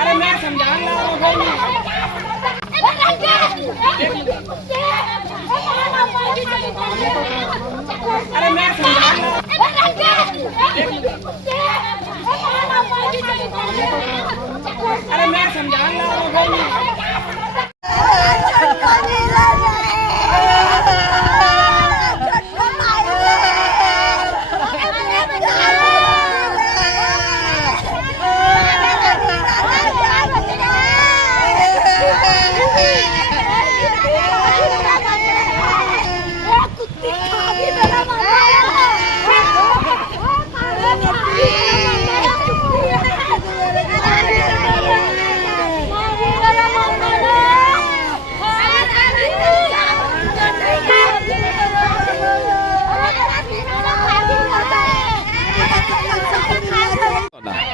अरे मैं समझा रहा हूँ अरे मैं समझा रहा हूँ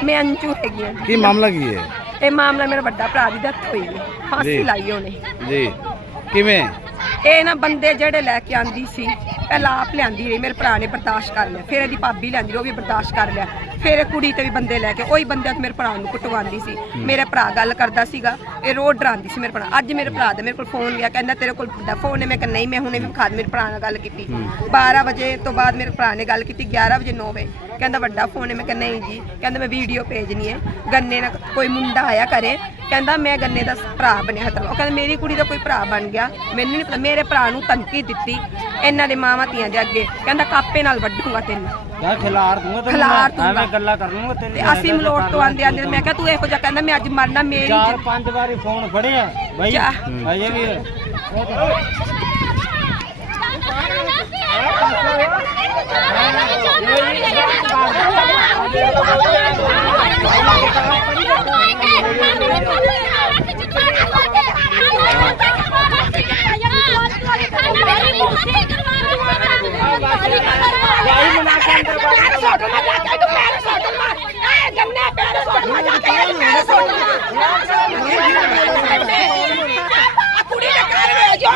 ਮੈਂ ਅੰਜੂ ਹੈਗੀ ਹਾਂ ਕੀ ਮਾਮਲਾ ਕੀ ਹੈ? ਇਹ ਮਾਮਲਾ ਮੇਰਾ ਵੱਡਾ ਭਰਾ ਦੀ ਡੈਥ ਹੋਈ ਹੈ। ਫਾਂਸੀ ਜੀ। ਲਾਈ ਉਹਨੇ। ਜੀ। ਕਿਵੇਂ? ਇਹ ਨਾ ਬੰਦੇ ਜਿਹੜੇ ਲੈ ਕੇ ਆਂਦੀ ਸੀ ਪਹਿਲਾਂ ਆਪ ਲਿਆਂਦੀ ਰਹੀ ਮੇਰੇ ਭਰਾ ਨੇ ਬਰਦਾਸ਼ਤ ਕਰ ਲਿਆ। ਫਿਰ ਇਹਦੀ ਭਾਬੀ ਲਿਆਂਦੀ ਉਹ ਵੀ ਬਰਦਾਸ਼ਤ ਕਰ ਲਿਆ। ਫਿਰ ਇਹ ਕੁੜੀ ਤੇ ਵੀ ਬੰਦੇ ਲੈ ਕੇ ਉਹੀ ਬੰਦੇ ਮੇਰੇ ਭਰਾ ਨੂੰ ਕੁੱਟਵਾਉਂਦੀ ਸੀ। ਮੇਰੇ ਭਰਾ ਗੱਲ ਕਰਦਾ ਸੀਗਾ ਇਹ ਰੋਡ ਡਰਾਉਂਦੀ ਸੀ ਮੇਰੇ ਭਰਾ। ਅੱਜ ਮੇਰੇ ਭਰਾ ਦਾ ਮੇਰੇ ਕੋਲ ਫੋਨ ਗਿਆ ਕਹਿੰਦਾ ਤੇਰੇ ਕੋਲ ਦਾ ਫੋਨ ਹੈ ਮੈਂ ਕਿਹਾ ਨਹੀਂ ਮੈਂ ਹੁਣੇ ਵੀ ਵਿਖਾ ਦੇ ਮੇਰੇ ਭਰਾ ਨਾਲ ਗੱਲ ਕੀਤੀ। 12 ਵਜੇ ਤੋਂ ਬਾਅਦ ਮੇਰੇ ਭਰਾ ਨੇ ਗੱਲ ਕੀਤੀ 11 ਵਜੇ 9 ਵਜੇ। ਕਹਿੰਦਾ ਵੱਡਾ ਫੋਨ ਹੈ ਮੈਂ ਕਿਹਾ ਨਹੀਂ ਜੀ ਕਹਿੰਦਾ ਮੈਂ ਵੀਡੀਓ ਭੇਜਣੀ ਹੈ ਗੰਨੇ ਨਾਲ ਕੋਈ ਮੁੰਡਾ ਆਇਆ ਕਰੇ ਕਹਿੰਦਾ ਮੈਂ ਗੰਨੇ ਦਾ ਭਰਾ ਬਣਿਆ ਹਤਰ ਉਹ ਕਹਿੰਦਾ ਮੇਰੀ ਕੁੜੀ ਦਾ ਕੋਈ ਭਰਾ ਬਣ ਗਿਆ ਮੈਨੂੰ ਨਹੀਂ ਪਤਾ ਮੇਰੇ ਭਰਾ ਨੂੰ ਧਮਕੀ ਦਿੱਤੀ ਇਹਨਾਂ ਦੇ ਮਾਵਾਂ ਧੀਆਂ ਦੇ ਅੱਗੇ ਕਹਿੰਦਾ ਕਾਪੇ ਨਾਲ ਵੱਢੂਗਾ ਤੈਨੂੰ ਯਾਰ ਖਿਲਾਰ ਦੂੰਗਾ ਤੈਨੂੰ ਖਿਲਾਰ ਮੈਂ। ਐਵੇਂ ਦੂੰਗਾ। ਗੱਲਾਂ ਕਰ ਲੂੰਗਾ ਤੈਨੂੰ ਤੇ ਅਸੀਂ ਮਲੋਟ ਤੋਂ ਆਂਦੇ ਆਂਦੇ ਮੈਂ ਕਿਹਾ ਤੂੰ ਇਹੋ ਜਿਹਾ ਕਹਿੰਦਾ ਮੈਂ ਅੱਜ ਮਰਨਾ ਮੇਰੀ ਚਾਰ ਜ਼ਿੰਦਗੀ- ਪੰਜ ਵਾਰੀ ਫੋਨ ਫੜਿਆ ਬਾਈ ਜਾ। ਅਜੇ ਵੀ ਕੁੜੀ ਦੇ ਘਰ ਵਿੱਚ ਜੋ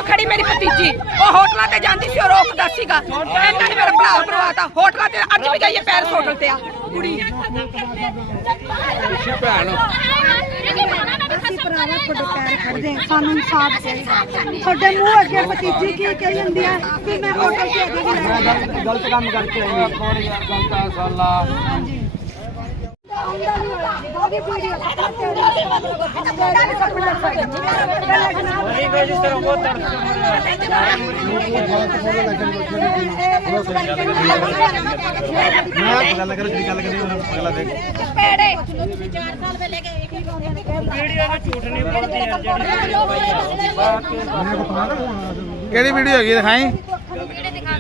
ਖੜੀ ਮੇਰੀ ਭਤੀਜੀ ਉਹ ਹੋਟਲਾਂ ਤੇ ਜਾਂਦੀ ਸੀ, ਉਹ ਰੋਕਦਾ ਸੀਗਾ। ਇਹਨਾਂ ਨੇ ਮੇਰਾ ਭਰਾ ਬਣਵਾਤਾ ਹੋਟਲਾਂ ਤੇ ਅੱਜ ਵੀ ਜਾਈਏ ਪੈਰ ਹੋਟਲ ਤੇ ਆ। ਕੁੜੀ। ਅਸੀਂ ਭਰਾਵਾ ਤੁਹਾਡੇ ਪੈਰ ਖੜਦੇ ਹਾਂ, ਸਾਨੂੰ ਇਨਸਾਫ ਚਾਹੀਦਾ। ਤੁਹਾਡੇ ਮੂੰਹ ਅੱਗੇ ਭਤੀਜੀ ਕੀ ਕਹੀ ਜਾਂਦੀ ਹੈ ਕਿ ਮੈਂ ਹੋਟਲ ਤੇ ਅੱਗੇ ਵੀ ਲੈ ਗਲਤ ਕੰਮ ਕਰਕੇ ਆਈ ਕੌਣ ਯਾਰ ਗਲਤ ਆ ਸਾਲਾ ਉਹਦੀ ਵੀਡੀਓ ਨਹੀਂ ਕੋਈ ਜਿਸ ਤਰ੍ਹਾਂ ਉਹ ਤੜਕ ਗੱਲ ਕਰ ਜਿਹੜੀ ਗੱਲ ਕਰੀ ਅਗਲਾ ਦੇਖ ਵੀਡੀਓ ਵਿੱਚ ਝੂਠ ਨਹੀਂ ਬੋਲਦੀ ਯਾਰ ਕਿਹੜੀ ਵੀਡੀਓ ਹੈਗੀ ਦਿਖਾਈ? ਵੀਡੀਓ ਦਿਖਾ ਕੌਣ ਦਾ ਸੰਨੀ ਕੌਣ ਦੀ ਓਏ ਵੀਡੀਓ ਦਿਖਾ ਵੀਡੀਓ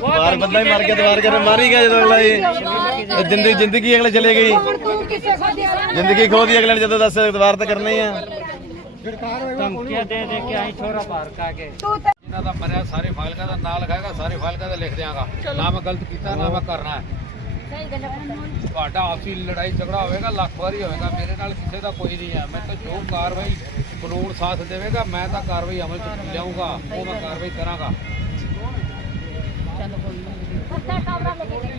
ਬਾਰ ਬੰਦਾ ਹੀ ਮਰ ਗਿਆ, ਦੁਬਾਰ ਕਰ ਮਾਰੀ ਗਿਆ ਜਦੋਂ ਅਗਲਾ ਇਹ ਜ਼ਿੰਦਗੀ ਜ਼ਿੰਦਗੀ ਅਗਲੇ ਚਲੇ ਗਈ। ਜ਼ਿੰਦਗੀ ਖੋ ਦੀ ਅਗਲੇ ਨੇ ਜਦੋਂ ਦੱਸ ਦੁਬਾਰ ਤਾਂ ਕਰਨੀ ਆ। ਧਮਕੀਆਂ ਦੇ ਦੇ ਕੇ ਆਈ, ਛੋਰਾ ਪਾਰ ਕਾ ਕੇ। ਇਹਨਾਂ ਦਾ ਮਰਿਆ ਸਾਰੇ ਫਾਈਲਕਾਂ ਦਾ ਨਾਂ ਲਿਖਾਏਗਾ ਸਾਰੇ ਫਾਈਲਕਾਂ ਦਾ ਲਿਖ ਦਿਆਂਗਾ। ਨਾ ਮੈਂ ਗਲਤ ਕੀਤਾ ਨਾ ਮੈਂ ਕਰਨਾ ਹੈ। ਤੁਹਾਡਾ ਆਪਸੀ ਲੜਾਈ ਝਗੜਾ ਹੋਵੇਗਾ ਲੱਖ ਵਾਰੀ ਹੋਵੇਗਾ ਮੇਰੇ ਨਾਲ ਕਿਸੇ ਦਾ ਕੋਈ ਨਹੀਂ ਹੈ। ਮੈਂ ਤਾਂ ਜੋ ਕਾਰਵਾਈ ਕਾਨੂੰਨ ਸਾਥ ਦੇਵੇਗਾ ਮੈਂ ਤਾਂ ਕਾਰਵਾਈ ਅਮਲ ਚ ਲਿਆਉਂਗਾ ਉਹ ਮੈਂ ਕਾਰਵਾਈ ਕਰਾਂਗਾ।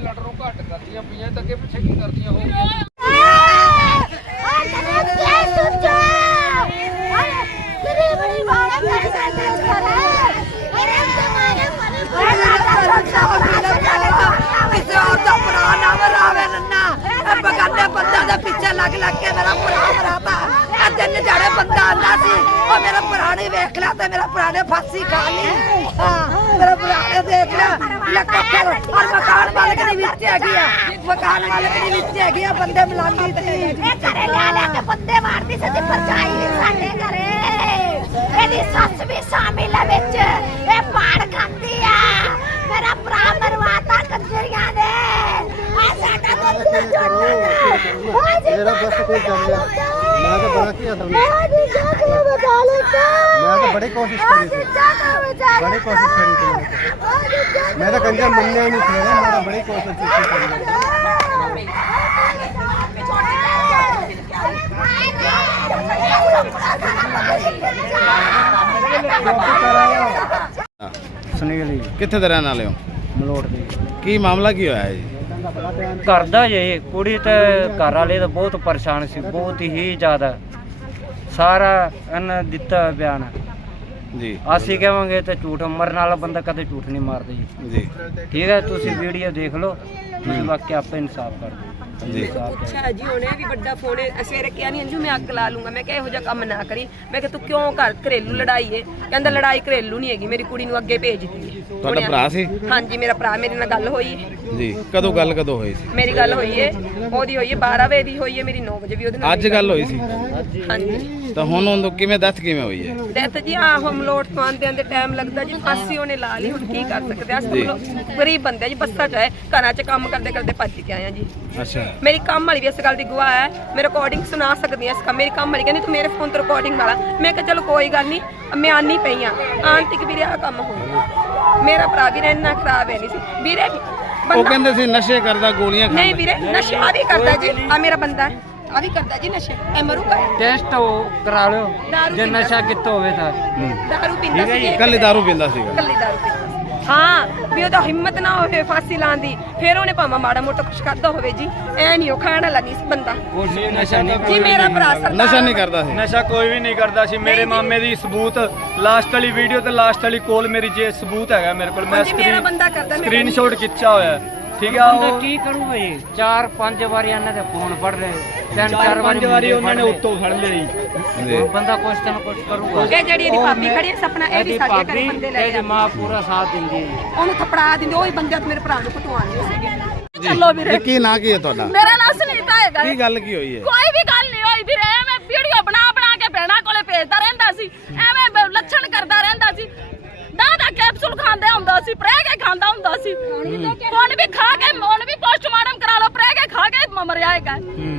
ਲੜਰੋਂ ਘੱਟ ਕਰਦੀਆਂ ਪਈਆਂ ਤਾਂ ਅੱਗੇ ਪਿੱਛੇ ਕੀ ਕਰਦੀਆਂ ਹੋਣਗੀਆਂ ਕਿਸੇ ਹੋਰ ਦਾ ਭਰਾ ਨਾ ਮਰਾਵੇ ਨੰਨਾ ਇਹ ਬਗਾਨੇ ਬੰਦਾ ਦੇ ਪਿੱਛੇ ਲੱਗ ਲੱਗ ਕੇ ਮੇਰਾ ਭਰਾ ਮਰਾਤਾ। ਇਹ ਦਿਨ ਬੰਦਾ ਆਂਦਾ ਸੀ, ਉਹ ਮੇਰਾ ਭਰਾ ਨੇ ਵੇਖ ਲਿਆ ਤੇ ਮੇਰਾ ਭਰਾ ਨੇ ਫਾਂਸੀ ਖਾ ਲਈ। ਹਾਂ, ਮੇਰਾ ਦੇਖ ਲਿਆ। ਲੈ ਕੋਠੇ ਔਰ ਮਕਾਨ ਮਾਲਕ ਦੀ ਵਿੱਚ ਹੈਗੀ ਆ। ਮਕਾਨ ਮਾਲਕ ਦੀ ਵਿੱਚ ਹੈਗੀ ਆ, ਬੰਦੇ ਮਿਲਾਂਦੀ ਤੇ। ਇਹ ਘਰੇ ਲਿਆ ਲਿਆ ਕੇ ਬੰਦੇ ਮਾਰਦੀ ਸੀ ਪਰਚਾਈ ਵੀ ਸਾਡੇ ਘਰੇ। ਇਹਦੀ ਸੱਸ ਵੀ ਸ਼ਾਮਿਲ ਹੈ ਵਿੱਚ। ਇਹ ਪਾੜ ਖਾਂਦੀ ਆ। ਮੇਰਾ ਭਰਾ ਮਰਵਾਤਾ ਕੰਜਰੀਆਂ ਨੇ ਸਾਡਾ ਦੁੱਧ ਨਾ ਛੋੜਨਾ ਮੇਰਾ ਬਸ ਕੋਈ ਕਰ ਲਿਆ ਮੈਂ ਤਾਂ ਬੜਾ ਕੀ ਆਦਾ ਮੈਂ ਨਹੀਂ ਜਾਗਲਾ ਬਚਾ ਲੈਂਦਾ ਮੈਂ ਤਾਂ ਬੜੀ ਕੋਸ਼ਿਸ਼ ਕਰੀ ਸੀ ਬੜੀ ਕੋਸ਼ਿਸ਼ ਕਰੀ ਸੀ ਮੈਂ ਤਾਂ ਕੰਜਰ ਮੰਨਿਆ ਹੀ ਨਹੀਂ ਸੀ ਮੈਂ ਤਾਂ ਬੜੀ ਕੋਸ਼ਿਸ਼ ਕੀਤੀ ਸੁਨੀਲ ਜੀ ਕਿੱਥੇ ਦੇ ਰਹਿਣ ਵਾਲੇ ਹੋ ਮਲੋਟ ਦੀ ਕੀ ਮਾਮਲਾ ਕੀ ਹੋਇਆ ਹੈ ਜੀ ਘਰ ਦਾ ਜੇ ਕੁੜੀ ਤੇ ਘਰ ਵਾਲੇ ਤਾਂ ਬਹੁਤ ਪਰੇਸ਼ਾਨ ਸੀ ਬਹੁਤ ਹੀ ਜ਼ਿਆਦਾ। ਸਾਰਾ ਇਹਨਾਂ ਦਿੱਤਾ ਬਿਆਨ। ਜੀ। ਅਸੀਂ ਕਹਾਂਗੇ ਤੇ ਝੂਠ ਮਰਨ ਵਾਲਾ ਬੰਦਾ ਕਦੇ ਝੂਠ ਨਹੀਂ ਮਾਰਦਾ ਜੀ। ਜੀ। ਠੀਕ ਹੈ ਤੁਸੀਂ ਵੀਡੀਓ ਦੇਖ ਲਓ ਤੁਸੀਂ ਬਾਕੀ ਆਪੇ ਇਨਸਾਫ ਕਰ ਦਿਓ ਜੀ। ਕਰ ਅੱਛਾ ਜੀ ਉਹਨੇ ਵੀ ਵੱਡਾ ਫੋਨ ਸਵੇਰੇ ਕਿਹਾ ਨਹੀਂ ਅੰਜੂ ਮੈਂ ਅੱਗ ਲਾ ਲੂੰਗਾ। ਮੈਂ ਕਿਹਾ ਇਹੋ ਜਿਹਾ ਕੰਮ ਨਾ ਕਰੀ। ਮੈਂ ਕਿਹਾ ਤੂੰ ਕਿਉਂ ਘਰ ਘਰੇਲੂ ਲੜਾਈ ਏ? ਕਹਿੰਦਾ ਲੜਾਈ ਘਰੇਲੂ ਨਹੀਂ ਹੈਗੀ ਮੇਰੀ ਕੁੜੀ ਨੂੰ ਅੱਗੇ ਭੇਜ ਦਿੱਤੀ ਤੁਹਾਡਾ ਭਰਾ ਸੀ? ਹਾਂਜੀ ਮੇਰਾ ਭਰਾ ਮੇਰੇ ਨਾਲ ਗੱਲ ਹੋਈ ਜੀ ਕਦੋਂ ਗੱਲ ਕਦੋਂ ਹੋਈ ਸੀ? ਮੇਰੀ ਗੱਲ ਹੋਈ ਏ ਉਹਦੀ ਹੋਈ ਏ 12 ਵਜੇ ਦੀ ਹੋਈ ਏ ਮੇਰੀ 9 ਵਜੇ ਵੀ ਉਹਦੇ ਨਾਲ ਅੱਜ ਗੱਲ ਹੋਈ ਸੀ। ਹਾਂਜੀ। ਤਾਂ ਹੁਣ ਉਹਨੂੰ ਕਿਵੇਂ ਦੱਸ ਕਿਵੇਂ ਹੋਈ ਹੈ? ਡੈਥ ਜੀ ਆਹੋ ਮਲੋਟ ਤੋਂ ਆਂਦੇ ਆਂਦੇ ਟਾਈਮ ਲੱਗਦਾ ਜੀ ਫਾਂਸੀ ਉਹਨੇ ਲਾ ਲਈ ਹੁਣ ਕੀ ਕਰ ਸਕਦੇ ਆ? ਅਸੀਂ ਲੋਕ ਗਰੀਬ ਬੰਦੇ ਆ ਜੀ ਬੱਸਾਂ ਚ ਆਏ ਘਰਾਂ ਚ ਕੰਮ ਕਰਦੇ ਕਰਦੇ ਭੱਜ ਕੇ ਆਏ ਆ ਜੀ। ਅੱਛਾ। ਮੇਰੀ ਕੰਮ ਵਾਲੀ ਵੀ ਇਸ ਗੱਲ ਦੀ ਗਵਾਹ ਹੈ ਮੈਂ ਰਿਕਾਰਡਿੰਗ ਸੁਣਾ ਸਕਦੀ ਹਾਂ ਇਸ ਕੰਮ ਮੇਰੀ ਕੰਮ ਵਾਲੀ ਕਹਿੰਦੀ ਤੂੰ ਮੇਰੇ ਫੋਨ ਤੋਂ ਰਿਕਾਰਡਿੰਗ ਵਾਲਾ ਮੈਂ ਕਿਹਾ ਚਲੋ ਕੋਈ ਗੱਲ ਨਹੀਂ ਮੈਂ ਆਨੀ ਪਈ ਆ ਆਂਟੀ ਵੀਰੇ ਆ ਕੰਮ ਹੋ ਗਿਆ। ਮੇਰਾ ਭਰਾ ਵੀਰੇ ਇੰਨਾ ਖਰਾਬ ਹੈ ਨਹੀਂ ਸੀ। ਵੀਰੇ ਉਹ ਬੰਦਾ ਕਹਿੰਦੇ ਸੀ ਨਸ਼ੇ ਕਰਦਾ ਗੋਲੀਆਂ ਨਹੀਂ ਖਾਂਦਾ। ਵੀਰੇ ਨਸ਼ਾ ਆ ਵੀ ਕਰਦਾ ਜੀ। ਆ ਮੇਰਾ ਬੰਦਾ ਆ ਵੀ ਕਰਦਾ ਜੀ ਨਸ਼ੇ। ਐ ਮਰੂਗਾ ਟੈਸਟ ਉਹ ਕਰਾ ਲਿਓ। ਦਾਰੂ ਜੇ ਪੀਂਦਾ ਨਸ਼ਾ ਕਿੱਥੋਂ ਹੋਵੇ ਤਾਂ। ਦਾਰੂ ਪੀਂਦਾ ਸੀ ਜੀ। ਕੱਲੇ ਦਾਰੂ ਪੀਂਦਾ ਸੀਗਾ। ਕੱਲੀ ਦਾਰੂ ਪੀਂਦਾ ਸੀ। ਹਾਂ ਵੀ ਉਹਦਾ ਹਿੰਮਤ ਨਾ ਹੋਵੇ ਫਾਂਸੀ ਲਾਉਣ ਦੀ ਫਿਰ ਉਹਨੇ ਭਾਵੇਂ ਮਾੜਾ ਮੋਟਾ ਕੁਛ ਕਰਦਾ ਹੋਵੇ ਜੀ। ਐ ਨਹੀਂ ਉਹ ਖਾਣ ਵਾਲਾ ਨਹੀਂ ਸੀ ਬੰਦਾ। ਉਹ ਨਹੀਂ ਨਸ਼ਾ ਨਹੀਂ ਜੀ ਮੇਰਾ ਭਰਾ ਸਰਦਾਰ ਨਸ਼ਾ ਨਹੀਂ ਕਰਦਾ ਸੀ ਨਸ਼ਾ ਕੋਈ ਵੀ ਨਹੀਂ ਕਰਦਾ ਸੀ। ਮੇਰੇ ਮਾਮੇ ਦੀ ਸਬੂਤ ਲਾਸਟ ਵਾਲੀ ਵੀਡੀਓ ਤੇ ਲਾਸਟ ਵਾਲੀ ਕੋਲ ਮੇਰੀ ਜੇ ਸਬੂਤ ਹੈਗਾ ਮੇਰੇ ਕੋਲ ਮੈਂ ਜੀ ਮੇਰਾ ਬੰਦਾ ਕਰਦਾ ਮੇਰਾ ਸਕਰੀਨਸ਼ਾਟ ਖਿੱਚਿਆ ਹੋਇਆ। ਹੈ। ਠੀਕ ਆ ਬੰਦਾ ਉਹ ਕੀ ਕਰੂਗਾ ਜੀ ਚਾਰ ਪੰਜ ਵਾਰੀ ਇਹਨਾਂ ਦੇ ਫੋਨ ਫੜ ਲਏ ਤਿੰਨ ਚਾਰ ਪੰਜ ਵਾਰੀ ਉਹਨਾਂ ਨੇ। ਉੱਤੋਂ ਫੜ ਜੀ ਹੁਣ ਬੰਦਾ ਕੁਛ ਤਾਂ ਕੁਛ ਕਰੂਗਾ। ਇਹ ਜਿਹੜੀ ਇਹਦੀ ਭਾਬੀ ਖੜੀ ਹੈ ਸਪਨਾ ਇਹ ਵੀ ਸਾਡੇ ਘਰੇ ਬੰਦੇ ਲੈ ਜਾਂਦੇ ਮਾਂ ਪੂਰਾ ਸਾਥ ਦਿੰਦੀ ਹੈ। ਉਹਨੂੰ ਥਪੜਾ ਦਿੰਦੇ ਉਹ ਹੀ ਬੰਦੇ ਤੇ ਮੇਰੇ ਭਰਾ ਨੂੰ ਪਟਵਾਉਂਦੇ ਸੀਗੇ। ਚੱਲੋ ਵੀਰੇ। ਇਹ ਕੀ ਨਾਂ ਕੀ ਹੈ ਤੁਹਾਡਾ? ਮੇਰਾ ਨਾਂ ਸੁਨੀਤਾ ਹੈਗਾ। ਕੀ ਗੱਲ ਕੀ ਹੋਈ ਹੈ? ਕੋਈ ਵੀ ਗੱਲ ਨਹੀਂ ਹੋਈ ਵੀਰੇ ਐਵੇਂ ਵੀਡੀਓ ਬਣਾ ਬਣਾ ਕੇ ਭੈਣਾਂ ਕੋਲੇ ਭੇਜਦਾ ਰਹਿੰਦਾ ਸੀ ਐਵੇਂ ਬ- ਲੱਛਣ ਕਰਦਾ ਰਹਿੰਦਾ ਸੀ ਦਾਦਾ ਕੈਪਸੂਲ ਖਾਂਦਾ ਹੁੰਦਾ ਸੀ ਪ੍ਰੈ ਕੇ ਖਾਂਦਾ ਹੁੰਦਾ ਸੀ। ਹੁਣ ਵੀ ਖਾ ਕੇ ਹੁਣ ਵੀ ਪੋਸਟਮਾਰਟਮ ਕਰਾ ਲਓ ਪ੍ਰੈ ਕੇ ਖਾ ਕੇ ਮਰਿਆ ਹੈਗਾ। ਹੂੰ।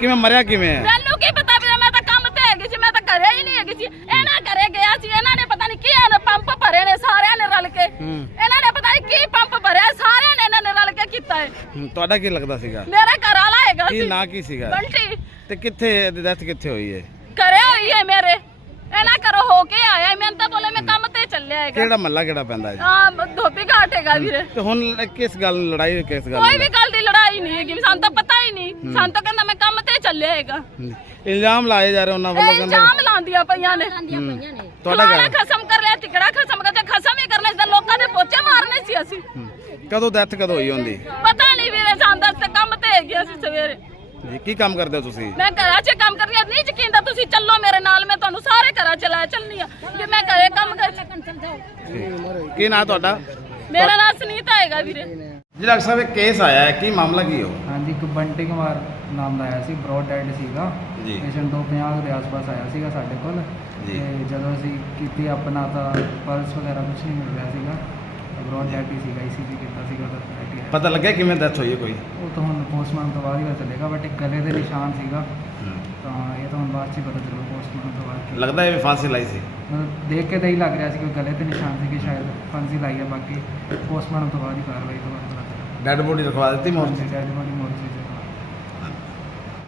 ਕਿਵੇਂ ਮਰਿਆ ਕਿਵੇਂ ਹੈ? ਮੈਨੂੰ ਕੀ ਪਤਾ ਵੀਰੇ ਮੈਂ ਤਾਂ ਕੰਮ ਤੇ ਹੈਗੀ ਸੀ ਮੈਂ ਤਾਂ ਘਰੇ ਹੀ ਨਹੀਂ ਹੈਗੀ ਸੀ। ਇਹਨਾਂ ਘਰੇ ਗਿਆ ਸੀ ਇਹਨਾਂ ਨੇ ਪਤਾ ਨਹੀਂ ਕੀ ਇਹਨੇ ਪੰਪ ਭਰੇ ਨੇ ਸਾਰਿਆਂ ਨੇ ਰਲ ਕੇ। ਇਹਨਾਂ ਨੇ ਪਤਾ ਨਹੀਂ ਕੀ ਪੰਪ ਭਰਿਆ ਸਾਰਿਆਂ ਨੇ ਇਹਨਾਂ ਨੇ ਰਲ ਕੇ ਕੀਤਾ ਹੈ। ਤੁਹਾਡਾ ਕੀ ਲੱਗਦਾ ਸੀਗਾ? ਮੇਰਾ ਘਰ ਵਾਲਾ ਹੈਗਾ ਕੀ ਸੀ। ਨਾਂ ਕੀ ਸੀਗਾ? ਬੰਟੀ। ਤੇ ਕਿੱਥੇ ਡੈਥ ਕਿੱਥੇ ਹੋਈ ਹੈ ਕਰੇ ਹੋਈ ਹੈ ਮੇਰੇ ਇਹਨਾਂ ਕਰੋ ਹੋ ਕੇ ਆਇਆ ਮੈਂ ਤਾਂ ਬੋਲੇ ਮੈਂ ਕੰਮ ਤੇ ਚੱਲਿਆ ਹੈਗਾ। ਕਿਹੜਾ ਮੱਲਾ ਕਿਹੜਾ ਪੈਂਦਾ ਹੈ ਹਾਂ ਧੋਬੀ ਘਾਟ ਹੈਗਾ ਵੀਰੇ। ਤੇ ਹੁਣ ਕਿਸ ਗੱਲ ਨੂੰ ਲੜਾਈ ਹੋਈ, ਕਿਸ ਗੱਲ ਕੋਈ? ਵੀ ਗੱਲ ਦੀ ਲੜਾਈ ਨਹੀਂ ਹੈਗੀ। ਸਾਨੂੰ ਤਾਂ ਪਤਾ ਹੀ ਨਹੀਂ। ਸਾਨੂੰ ਤਾਂ ਕਹਿੰਦਾ ਮੈਂ ਕੰਮ ਤੇ ਚੱਲਿਆ ਹੈਗਾ। ਇਲਜ਼ਾਮ ਲਾਏ ਜਾ ਰਹੇ ਉਹਨਾਂ ਇਹ ਵੱਲੋਂ ਕਹਿੰਦੇ। ਇਲਜ਼ਾਮ ਲਾਉਂਦੀਆਂ ਪਈਆਂ ਨੇ। ਤੁਹਾਡਾ ਫਲਾਣਾ ਘਰ ਖਸਮ ਕਰ ਲਿਆ ਟਿਕੜਾ ਖਸਮ ਕਰ ਤੇ ਖਸਮ ਹੀ ਕਰਨੇ ਸੀ ਤਾਂ ਲੋਕਾਂ ਦੇ ਪੋਚੇ ਮਾਰਨੇ ਸੀ ਅਸੀਂ। ਕਦੋਂ ਡੈਥ ਕਦੋਂ ਹੋਈ ਹੁੰਦੀ? ਪਤਾ ਨਹੀਂ ਵੀਰੇ ਸਾਨੂੰ ਤਾਂ ਅਸੀਂ ਤਾਂ ਕੰਮ ਤੇ ਹੈਗੇ ਅਸੀਂ ਸਵੇਰੇ ਜੀ ਕੀ ਕੰਮ ਕਰਦੇ ਹੋ ਤੁਸੀਂ? ਮੈਂ ਘਰਾਂ 'ਚ ਕੰਮ ਕਰਨੀ ਆ। ਨਹੀਂ ਯਕੀਨ ਤਾਂ ਤੁਸੀਂ ਚੱਲੋ ਮੇਰੇ ਨਾਲ ਮੈਂ ਤੁਹਾਨੂੰ ਸਾਰੇ ਘਰਾਂ 'ਚ ਲੈ ਚੱਲਨੀ ਆ। ਜੇ ਮੈਂ ਘਰੇ ਕੰਮ ਕਰ ਠੀਕ। ਕੀ ਨਾਂ ਤੁਹਾਡਾ? ਮੇਰਾ ਨਾਮ ਸੁਨੀਤਾ ਹੈਗਾ ਵੀਰੇ। ਜੀ ਡਾਕਟਰ ਸਾਹਿਬ ਇੱਕ ਕੇਸ ਆਇਆ ਹੈ। ਕੀ ਮਾਮਲਾ ਕੀ ਹੋ ਹਾਂਜੀ ਇੱਕ ਬੰਟੀ ਕੁਮਾਰ ਨਾਮ ਦਾ ਆਇਆ ਸੀ ਬ੍ਰੌਡ ਡੈਡ ਸੀਗਾ। ਜੀ। ਪੇਸ਼ੈਂਟ 250 ਦੇ ਆਸ-ਪਾਸ ਆਇਆ ਸੀਗਾ ਸਾਡੇ ਕੋਲ। ਜੀ। ਤੇ ਜਦੋਂ ਅਸੀਂ ਕੀਤੀ ਆਪਣਾ ਤਾਂ ਪਲਸ ਵਗੈਰਾ ਕੁਝ ਨਹੀਂ ਮਿਲ ਰਿਹਾ ਸੀਗਾ। ਬ੍ਰੌਡ ਡੈਡ ਹੀ ਸੀਗਾ ਈਸੀਜੀ ਕੀਤਾ ਸੀਗਾ ਆਇਆ। ਪਤਾ ਲੱਗਿਆ ਕਿਵੇਂ ਡੈਥ ਹੋਈ ਹੈ ਕੋਈ? ਉਹ ਤਾਂ ਹੁਣ ਪੋਸਟਮਾਰਟਮ ਤੋਂ ਬਾਅਦ ਹੀ ਪਤਾ ਚੱਲੇਗਾ ਬਟ ਇੱਕ ਗਲੇ ਦੇ ਨਿਸ਼ਾਨ ਸੀਗਾ। ਤਾਂ ਇਹ ਤਾਂ ਹੁਣ ਬਾਅਦ ਚ ਹੀ ਪਤਾ ਚੱਲੂ ਪੋਸਟਮਾਰਟਮ ਤੋਂ ਬਾਅਦ। ਲੱਗਦਾ ਇਹ ਵੀ ਫਾਂਸੀ ਲਾਈ ਸੀ? ਮਤਲਬ ਦੇਖ ਕੇ ਤਾਂ ਹੀ ਲੱਗ ਰਿਹਾ ਸੀ ਕਿ ਗਲੇ ਤੇ ਨਿਸ਼ਾਨ ਸੀ ਕਿ ਸ਼ਾਇਦ ਫਾਂਸੀ ਲਾਈ ਹੈ ਬਾਕੀ ਪੋਸਟਮਾਰਟਮ ਤੋਂ ਬਾਅਦ ਹੀ ਕਾਰਵਾਈ ਤੋਂ ਬਾਅਦ ਪਤਾ ਚੱਲੇਗਾ। ਡੈਡ ਬੋਡੀ ਰਖਵਾ ਦਿੱਤੀ ਮੋਰਚੇ ਡੈਡ ਬੋਡੀ ਮੋਰਚੇ 'ਚ